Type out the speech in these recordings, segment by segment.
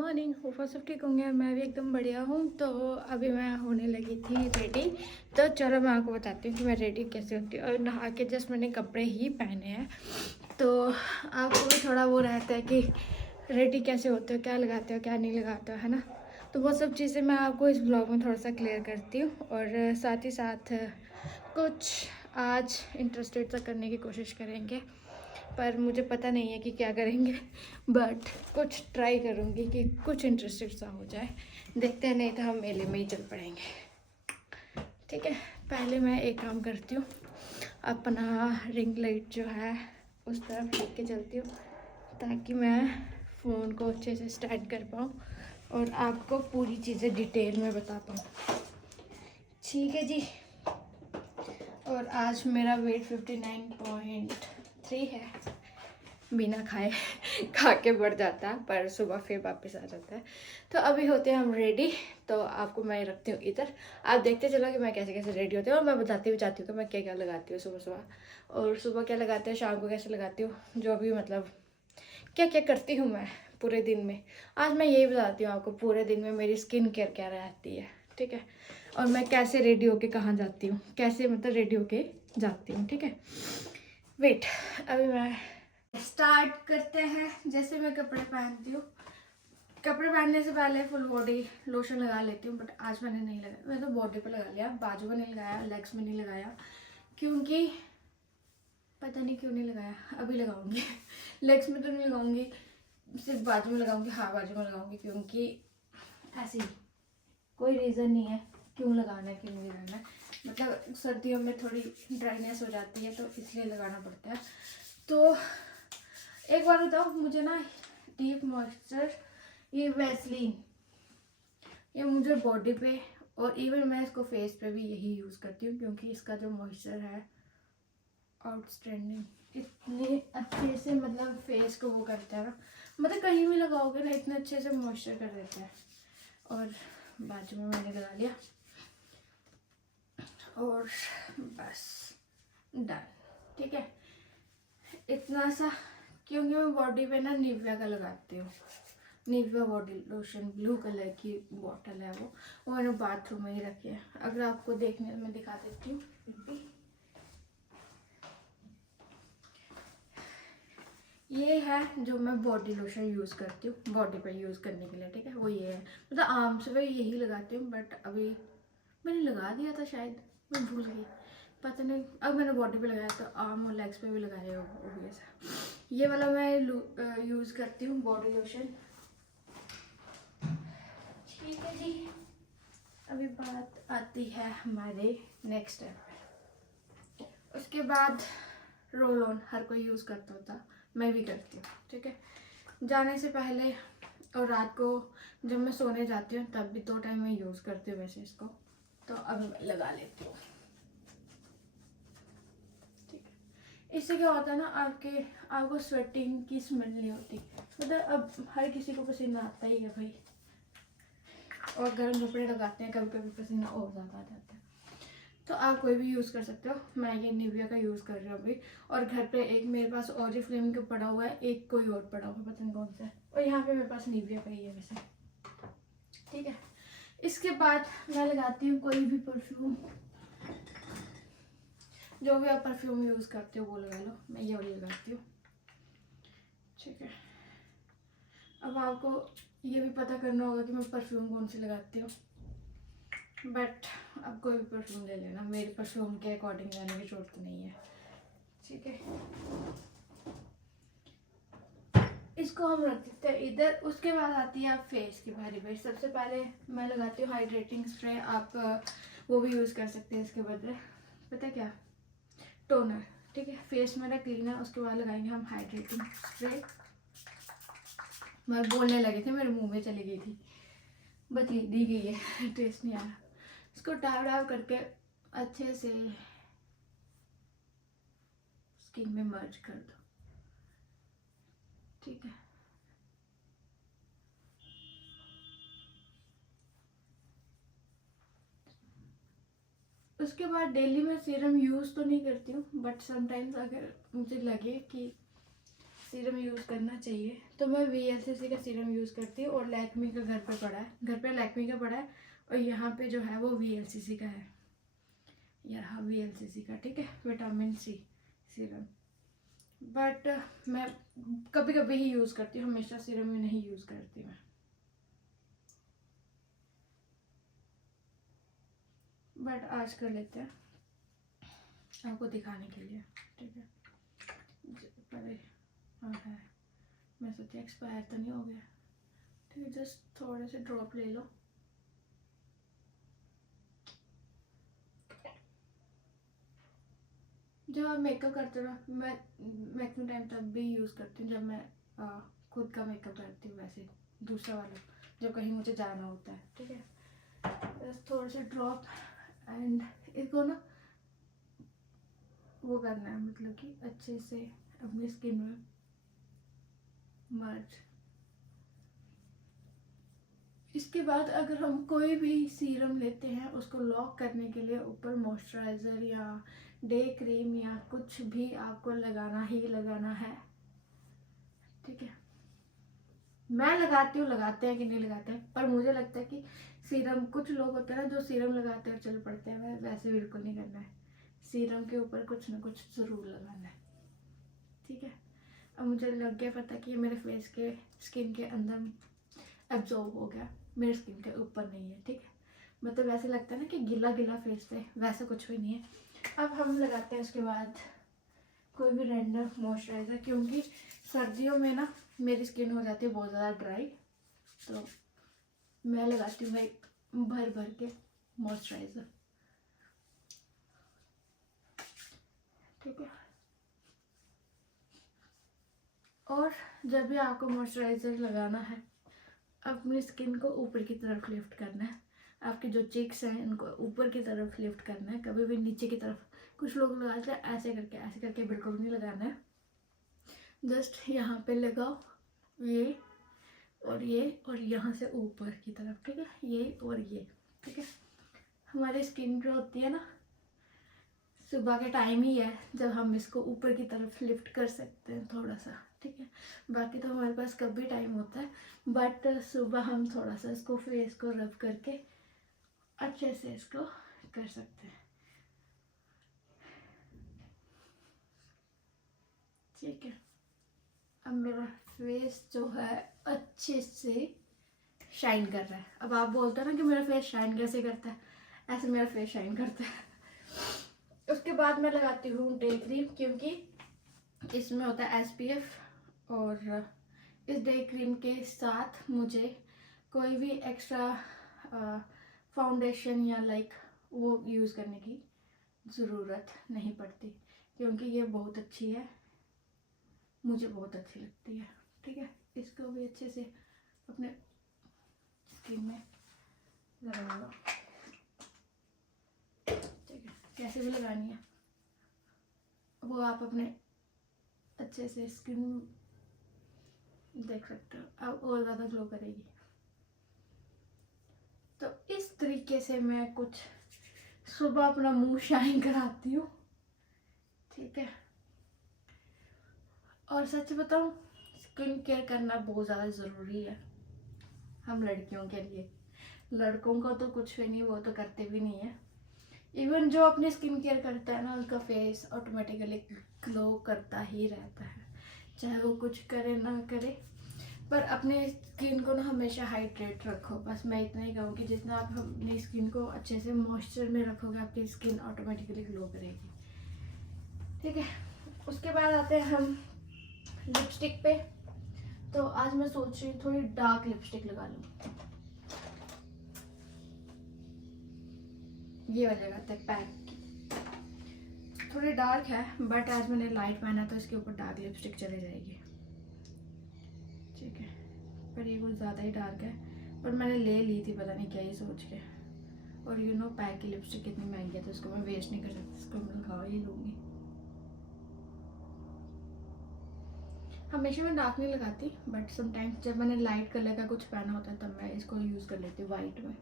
Morning. Hope सब ठीक होंगे। मैं भी एकदम बढ़िया हूँ। तो अभी मैं होने लगी थी रेडी। तो चलो मैं आपको बताती हूँ कि मैं रेडी कैसे होती हूँ। और नहा के जस्ट मैंने कपड़े ही पहने हैं। तो आपको भी थोड़ा वो रहता है कि रेडी कैसे होते हो, क्या लगाते हो क्या नहीं लगाते हो, है ना। तो वो सब चीज़ें मैं आपको इस ब्लॉग में थोड़ा सा क्लियर करती हूँ। और साथ ही साथ कुछ आज इंटरेस्टेड सा करने की कोशिश करेंगे, पर मुझे पता नहीं है कि क्या करेंगे। बट कुछ ट्राई करूँगी कि कुछ इंटरेस्टेड सा हो जाए। देखते हैं, नहीं तो हम मेले में ही चल पड़ेंगे। ठीक है, पहले मैं एक काम करती हूँ, अपना रिंग लाइट जो है उस तरफ लेके चलती हूँ ताकि मैं फ़ोन को अच्छे से स्टार्ट कर पाऊँ और आपको पूरी चीज़ें डिटेल में बता पाऊँ। ठीक है जी। और आज मेरा वेट 59.3 है। बिना खाए खा के बढ़ जाता है, पर सुबह फिर वापस आ जाता है। तो अभी होते हैं हम रेडी। तो आपको मैं रखती हूँ इधर, आप देखते चलो कि मैं कैसे कैसे रेडी होती हूँ। और मैं बताती भी चाहती हूँ कि मैं क्या क्या लगाती हूँ सुबह सुबह, और सुबह क्या लगाते हैं, शाम को कैसे लगाती हूँ, जो भी मतलब क्या क्या करती हूँ मैं पूरे दिन में। आज मैं यही बताती हूँ आपको पूरे दिन में मेरी स्किन केयर क्या रहती है। ठीक है, और मैं कैसे रेडी होके कहाँ जाती हूँ, कैसे मतलब रेडी होके जाती हूँ। ठीक है, वेट, अभी मैं स्टार्ट करते हैं। जैसे मैं कपड़े पहनती हूँ, कपड़े पहनने से पहले फुल बॉडी लोशन लगा लेती हूँ, बट आज मैंने नहीं लगाया। मैं तो बॉडी पे लगा लिया, बाजू में नहीं लगाया, लेग्स में नहीं लगाया, क्योंकि पता नहीं क्यों नहीं लगाया। अभी लगाऊंगी लेग्स में तो नहीं लगाऊंगी, सिर्फ बाजू में लगाऊंगी। हाँ, बाजू में लगाऊंगी, क्योंकि ऐसे ही कोई रीज़न नहीं है क्यों लगाना है क्यों नहीं लगाना है। मतलब सर्दियों में थोड़ी ड्राइनेस हो जाती है, तो इसलिए लगाना पड़ता है। तो एक बार बताओ मुझे ना, डीप मॉइस्चर, ये वैसलीन, ये मुझे बॉडी पे और इवन मैं इसको फेस पे भी यही यूज़ करती हूँ, क्योंकि इसका जो मॉइस्चर है आउटस्टैंडिंग, इतने अच्छे से मतलब फेस को वो करता है ना, मतलब कहीं भी लगाओगे ना इतने अच्छे से मॉइस्चर कर देता है। और बाजू में मैंने लगा लिया और बस डन। ठीक है, इतना सा, क्योंकि मैं बॉडी पे ना निविया का लगाती हूँ। Nivea body lotion, blue colour की बॉटल है वो मैंने बाथरूम में ही रखी है। अगर आपको देखने में दिखा देती हूँ, ये है जो मैं बॉडी लोशन यूज़ करती हूँ बॉडी पे यूज़ करने के लिए। ठीक है, वो ये है, मतलब आम से मैं यही लगाती हूँ, बट अभी मैंने लगा दिया था शायद, मैं भूल गई, पता नहीं। अब मैंने बॉडी पे लगाया तो आर्म और लेग्स पे भी लगाया होगा ऐसा। ये वाला मैं यूज़ करती हूँ बॉडी लोशन। ठीक है जी, अभी बात आती है हमारे नेक्स्ट स्टेप पे। उसके बाद रोल ऑन हर कोई यूज़ करता होता, मैं भी करती हूँ। ठीक है, जाने से पहले और रात को जब मैं सोने जाती हूँ तब भी 2 टाइम मैं यूज़ करती हूँ वैसे इसको। तो अब मैं लगा लेती हूँ। ठीक है, इससे क्या होता है ना, आपको स्वेटिंग की स्मेल नहीं होती। मतलब अब हर किसी को पसीना आता ही है भाई, और गर्म कपड़े लगाते हैं कभी कभी पसीना और ज़्यादा आ जाता है। तो आप कोई भी यूज़ कर सकते हो। मैं ये निविया का यूज़ कर रही हूँ अभी। और घर पे एक मेरे पास ऑरिफ्लेम का पड़ा हुआ है, एक कोई और पड़ा हुआ है, पता नहीं कौन सा है, और यहाँ पे मेरे पास निविया का ही है वैसे। ठीक है, इसके बाद मैं लगाती हूँ कोई भी परफ्यूम, जो भी आप परफ्यूम यूज़ करते हो वो लगा लो। मैं ये वाली लगाती हूँ। ठीक है, अब आपको ये भी पता करना होगा कि मैं परफ्यूम कौन सी लगाती हूँ, बट अब कोई भी परफ्यूम ले लेना, मेरे परफ्यूम के अकॉर्डिंग जाने की जरूरत नहीं है। ठीक है, इसको हम रख देते हैं इधर। उसके बाद आती है आप फेस की बारी बारी। सबसे पहले मैं लगाती हूँ हाइड्रेटिंग स्प्रे, आप वो भी यूज़ कर सकते हैं इसके बदले। पता क्या, टोनर। ठीक है, फेस मेरा क्लीन है, उसके बाद लगाएंगे हम हाइड्रेटिंग स्प्रे। मैं बोलने लगी थी, मेरे मुंह में चली गई थी, बती दी गई है टेस्ट नहीं आ रहा। इसको डैब डैब करके अच्छे से स्किन में मर्ज कर दो। ठीक है, उसके बाद डेली मैं सीरम यूज़ तो नहीं करती हूँ, बट समटाइम्स अगर मुझे लगे कि सीरम यूज़ करना चाहिए, तो मैं VLCC का सीरम यूज़ करती हूँ। और लैक्मे का घर पे पड़ा है, घर पे लैक्मे का पड़ा है, और यहाँ पे जो है वो VLCC का है, यहाँ VLCC का, ठीक है, विटामिन C सीरम। बट मैं कभी कभी ही यूज़ करती हूँ, हमेशा सीरम में नहीं यूज़ करती मैं। बट आज कर लेते हैं आपको दिखाने के लिए, ठीक है। पहले हाँ है, मैं सोची एक्सपायर तो नहीं हो गया, ठीक है। जस्ट थोड़े से ड्रॉप ले लो। जब आप मेकअप करते हो, मैं मैक्सिमम टाइम तब भी यूज़ करती हूँ जब मैं खुद का मेकअप करती हूँ, वैसे दूसरा वाला जब कहीं मुझे जाना होता है, ठीक है। बस थोड़े से ड्रॉप, एंड इसको ना वो करना है, मतलब कि अच्छे से अपनी स्किन में मर्ज। इसके बाद अगर हम कोई भी सीरम लेते हैं, उसको लॉक करने के लिए ऊपर मॉइस्चराइज़र या डे क्रीम या कुछ भी आपको लगाना ही लगाना है, ठीक है। मैं लगाती हूँ, लगाते हैं कि नहीं लगाते हैं, पर मुझे लगता है कि सीरम, कुछ लोग होते हैं ना जो सीरम लगाते हैं चल पड़ते हैं, वैसे बिल्कुल नहीं करना है। सीरम के ऊपर कुछ ना कुछ ज़रूर लगाना है, ठीक है। अब मुझे लग गया पता कि ये मेरे फेस के स्किन के अंदर एब्जॉर्ब हो गया, मेरे स्किन के ऊपर नहीं है, ठीक है। मतलब वैसे लगता है ना कि गीला गीला फेस पे, वैसा कुछ भी नहीं है। अब हम लगाते हैं उसके बाद कोई भी रैंडम मॉइस्चराइज़र, क्योंकि सर्दियों में ना मेरी स्किन हो जाती है बहुत ज़्यादा ड्राई, तो मैं लगाती हूँ भाई भर भर के मॉइस्चराइज़र, ठीक है। और जब भी आपको मॉइस्चराइज़र लगाना है, अपनी स्किन को ऊपर की तरफ लिफ्ट करना है, आपके जो चिक्स हैं उनको ऊपर की तरफ लिफ्ट करना है, कभी भी नीचे की तरफ। कुछ लोग लगाते हैं ऐसे करके बिल्कुल नहीं लगाना है। जस्ट यहाँ पे लगाओ, ये और यहाँ से ऊपर की तरफ, ठीक है, ये और ये, ठीक है। हमारी स्किन जो होती है ना, सुबह के टाइम ही है जब हम इसको ऊपर की तरफ लिफ्ट कर सकते हैं थोड़ा सा, ठीक है। बाकी तो हमारे पास कभी टाइम होता है, बट सुबह हम थोड़ा सा इसको फेस को रब करके अच्छे से इसको कर सकते हैं, ठीक है। अब मेरा फेस जो है अच्छे से शाइन कर रहा है। अब आप बोलते हो ना कि मेरा फेस शाइन कैसे करता है, ऐसे मेरा फेस शाइन करता है। उसके बाद मैं लगाती हूँ डे क्रीम, क्योंकि इसमें होता है SPF, और इस डे क्रीम के साथ मुझे कोई भी एक्स्ट्रा फाउंडेशन या लाइक वो यूज़ करने की ज़रूरत नहीं पड़ती, क्योंकि ये बहुत अच्छी है, मुझे बहुत अच्छी लगती है, ठीक है। इसको भी अच्छे से अपने स्किन में लगा लो, ठीक है। कैसे भी लगानी है वो आप अपने अच्छे से स्किन देख सकते हो, अब और ज़्यादा ग्लो करेगी। तो इस तरीके से मैं कुछ सुबह अपना मुंह शाइन कराती हूँ, ठीक है। और सच बताऊँ, स्किन केयर करना बहुत ज़्यादा ज़रूरी है हम लड़कियों के लिए। लड़कों को तो कुछ भी नहीं, वो तो करते भी नहीं है। इवन जो अपनी स्किन केयर करता है ना, उसका फेस ऑटोमेटिकली ग्लो करता ही रहता है, चाहे वो कुछ करे ना करे। पर अपने स्किन को ना हमेशा हाइड्रेट रखो, बस मैं इतना ही कहूँगी। जितना आप अपनी स्किन को अच्छे से मॉइस्चर में रखोगे, आपकी स्किन ऑटोमेटिकली ग्लो करेगी, ठीक है। उसके बाद आते हैं हम लिपस्टिक पे। तो आज मैं सोच रही हूँ थोड़ी डार्क लिपस्टिक लगा लूँ, ये वाले लगाते हैं पैक की, थोड़ी डार्क है, बट आज मैंने लाइट पहना तो इसके ऊपर डार्क लिपस्टिक चली जाएगी, ठीक है। पर ये कुछ ज़्यादा ही डार्क है, पर मैंने ले ली थी पता नहीं क्या ही सोच के। और यू नो पैक की लिपस्टिक कितनी महंगी है, तो इसको मैं वेस्ट नहीं कर सकती, इसको मैं लगा ही लूँगी। हमेशा मैं डार्क नहीं लगाती, बट समटाइम्स जब मैंने लाइट कलर का कुछ पहना होता है तब मैं इसको यूज़ कर लेती हूँ वाइट में।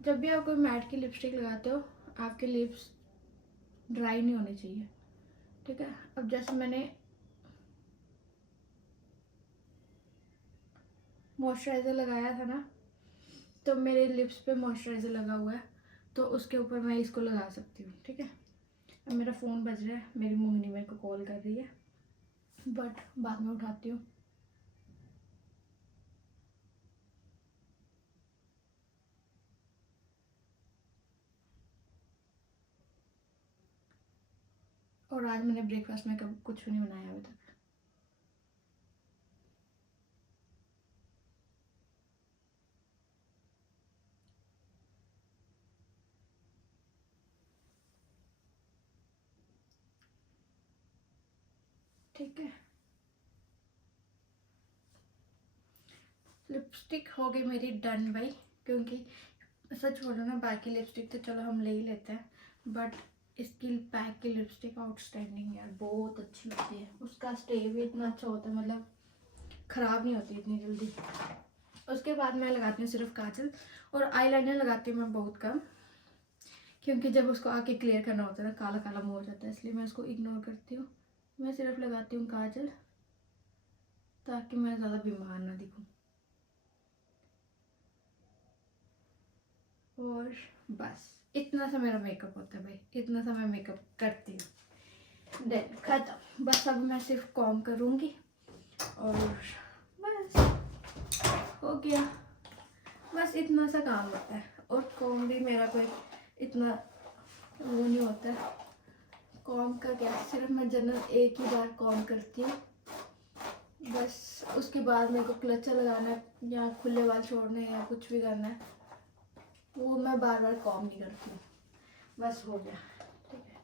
जब भी आप कोई मैट की लिपस्टिक लगाते हो आपके लिप्स ड्राई नहीं होने चाहिए, ठीक है। अब जैसे मैंने मॉइस्चराइज़र लगाया था ना, तो मेरे लिप्स पे मॉइस्चराइज़र लगा हुआ है, तो उसके ऊपर मैं इसको लगा सकती हूँ, ठीक है। अब मेरा फ़ोन बज रहा है, मेरी मुंगनी मेरे को कॉल कर रही है, बट बाद में उठाती हूँ। और आज मैंने ब्रेकफास्ट में कब कुछ भी नहीं बनाया अभी तक। ठीक है, लिपस्टिक हो गई मेरी डन भाई, क्योंकि सच बोलो ना बाकी लिपस्टिक तो चलो हम ले ही लेते हैं, बट इसकी पैक की लिपस्टिक आउटस्टैंडिंग यार, बहुत अच्छी होती है। उसका स्टे भी इतना अच्छा होता है, मतलब ख़राब नहीं होती इतनी जल्दी। उसके बाद मैं लगाती हूँ सिर्फ काजल, और आईलाइनर लगाती हूँ मैं बहुत कम, क्योंकि जब उसको आके क्लियर करना होता है ना काला काला मुँह हो जाता है, इसलिए मैं उसको इग्नोर करती हूँ। मैं सिर्फ लगाती हूँ काजल, ताकि मैं ज़्यादा बीमार ना दिखूँ। और बस इतना सा मेरा मेकअप होता है भाई, इतना सा मैं मेकअप करती हूँ, देन खत्म। बस अब मैं सिर्फ कॉम करूँगी और बस हो गया। बस इतना सा काम होता है, और कॉम भी मेरा कोई इतना वो नहीं होता है। कॉम का क्या, सिर्फ मैं जनरल एक ही बार कॉम करती हूँ बस। उसके बाद मेरे को क्लचर लगाना है या खुले बाल छोड़ने या कुछ भी करना है, वो मैं बार बार कॉम नहीं करती हूँ। बस हो गया, ठीक है।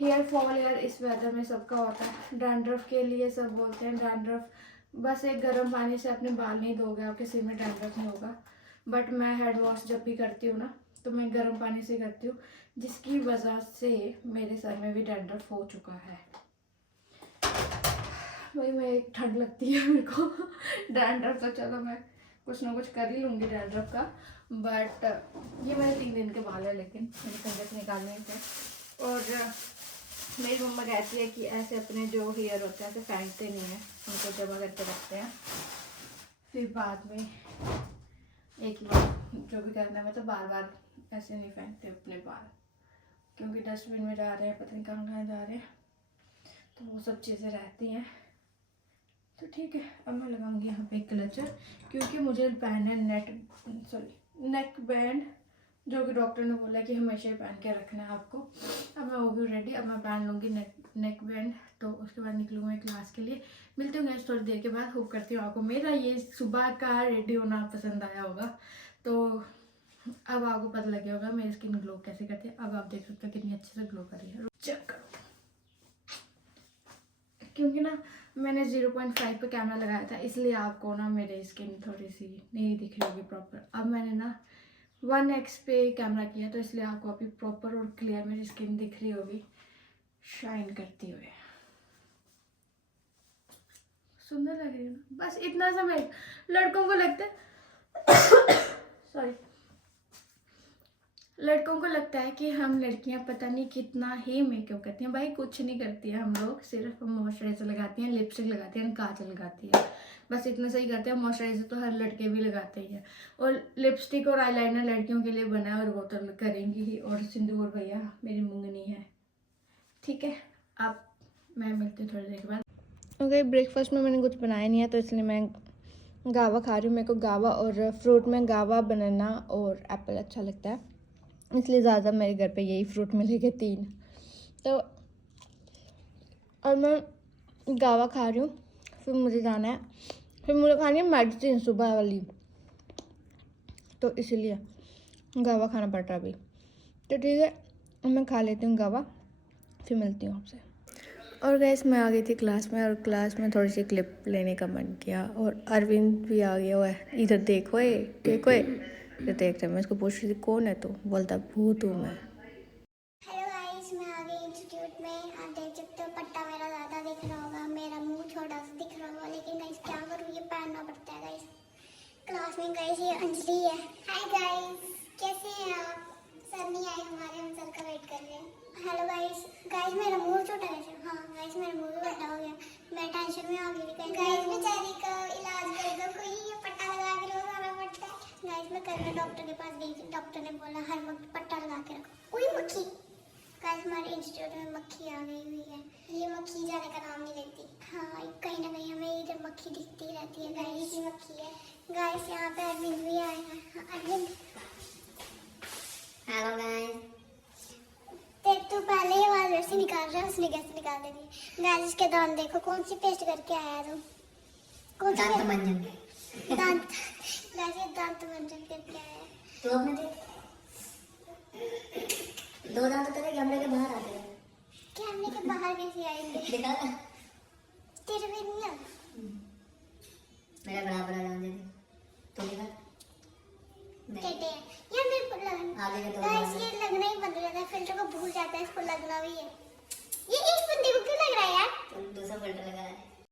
हेयर फॉल यार इस वेदर में सबका होता है, डैंड्रफ के लिए सब बोलते हैं डैंड्रफ, बस एक गर्म पानी से अपने बाल नहीं धोगे आपके सिर में डैंड्रफ नहीं होगा। बट मैं हेड वॉश जब भी करती हूँ ना, तो मैं गर्म पानी से करती हूँ, जिसकी वजह से मेरे सर में भी डैंड्रफ हो चुका है। वही मैं ठंड लगती है मेरे को डैंड्रफ तो चलो मैं कुछ ना कुछ कर ही लूँगी डैंड्रफ का, बट ये मेरे 3 दिन के बाल है, लेकिन मेरे फंगस निकालने थे। और मेरी मम्मा कहती है कि ऐसे अपने जो हेयर होते हैं ऐसे फेंकते नहीं हैं, उनको जमा करके रखते हैं, फिर बाद में एक ही बार जो भी करना है, मैं तो बार बार ऐसे नहीं फेंकते अपने बाल, क्योंकि डस्टबिन में जा रहे हैं, पता नहीं कहाँ कहाँ जा रहे हैं, तो वो सब चीज़ें रहती हैं। तो ठीक है, अब मैं लगाऊंगी यहाँ पे क्लचर, क्योंकि मुझे पहनना है नेक बैंड, जो कि डॉक्टर ने बोला कि हमेशा ही पहन के रखना है आपको। अब मैं हो गई रेडी, अब मैं पहन लूँगी नेक बैंड, तो उसके बाद निकलूँगी मैं क्लास के लिए। मिलती हूँ थोड़ी देर के बाद। होप करती हूँ आपको मेरा ये सुबह का रेडी होना पसंद आया होगा। तो अब आपको पता लग गया होगा मेरी स्किन ग्लो कैसे करती है। अब आप देख सकते हो कितनी अच्छे से ग्लो कर रही है, चेक करो। क्योंकि ना मैंने 0.5 पे कैमरा लगाया था, इसलिए आपको ना मेरी स्किन थोड़ी सी नहीं दिख रही होगी प्रॉपर। अब मैंने ना 1x पे कैमरा किया, तो इसलिए आपको अभी प्रॉपर और क्लियर मेरी स्किन दिख रही होगी शाइन करती हुए। सुंदर लग रही है ना, बस इतना सा। मैं लड़कों को लगता है सॉरी, लड़कों को लगता है कि हम लड़कियां पता नहीं कितना ही मेकअप करती हैं। भाई कुछ नहीं करती है हम लोग, सिर्फ मॉइस्चराइजर लगाती हैं, लिपस्टिक लगाती हैं, काजल लगाती है, बस इतना सही करते हैं। मॉइस्चराइजर तो हर लड़के भी लगाते ही हैं, और लिपस्टिक और आईलाइनर लड़कियों के लिए बना है, और वो तो करेंगी ही। और सिंदूर भैया मेरी मुंगनी है, ठीक है। अब मैं मिलती हूँ थोड़ी देर के बाद। ओके, ब्रेकफास्ट में मैंने कुछ बनाया नहीं है, तो इसलिए मैं गावा खा रही हूँ। मेरे को गावा और फ्रूट में गावा, बनाना और एप्पल अच्छा लगता है, इसलिए ज़्यादा मेरे घर पे यही फ्रूट मिलेंगे 3। तो और मैं गावा खा रही हूँ, फिर मुझे जाना है, फिर मुझे खानी है मेडिसिन सुबह वाली, तो इसीलिए गावा खाना पड़ रहा है अभी। तो ठीक है, मैं खा लेती हूँ गावा, फिर मिलती हूँ आपसे। और गैस मैं आ गई थी क्लास में, और क्लास में थोड़ी सी क्लिप लेने का मन किया, और अरविंद भी आ गया हुआ है। इधर देखो देखो ये देख रहे, मैं इसको पूछ रही थी कौन है, तो बोलता भूत हूँ मैं। हेलो गाइस, मैं आ गई इंस्टीट्यूट में। आप देख सकते हो पट्टा मेरा ज़्यादा दिख रहा होगा, मेरा मुंह छोटा सा दिख रहा होगा, लेकिन गाइस क्या करूँ, ये पहनना पड़ता है गाइस। क्लास में गाइस ये अंजलि है। Hi guys. कैसे हैं आप? सर नहीं आए हमारे, हम सर का वेट कर रहे हैं। Hello guys. गाइस मेरा मुंह छोटा है। हाँ गाइस मेरा मुंह भी बड़ा हो गया, मैं टेंशन में आ गई। गाइस बेचारी का इलाज कर दो कोई, ये पट्टा लगा के रोज आना पड़ता है। गाइस मैं कल में डॉक्टर के पास गई थी, डॉक्टर ने बोला हर वक्त पट्टा लगा के रखो। कोई मक्खी। गाइस हमारे इंस्टीट्यूट में मक्खी आ गई हुई है, ये मक्खी जाने का नाम नहीं लेती। हाँ कहीं ना कहीं हमें इधर मक्खी दिखती रहती है। गाइस ये मक्खी है। गाइस यहाँ पे अरविंद भी आए हैं। Arvind hello guys. तू पहले ही आवाज वैसे निकाल रहा है, उसने कैसे निकाल देनी। गाइस इसके दांत देखो, कौन सी पेस्ट करके आया है तू? कौन सी दांत मंजन। दांत। गाइस ये दांत मंजन करके आया है। तू अपने देख, 2 दांत तेरे कैमरे के बाहर आते हैं। कैमरे के बाहर कैसे आएंगे? दिखा तेरे भी नहीं है। मेरा बड़ा बड़ा दांत है, तो दिखा टेढ़े हैं। यार मेरे को लगना आगे के 2 गाइस दांत। ये लगना ही बंद हो जाता है, फिल्टर को भूल जाता है इसको लगना भी है।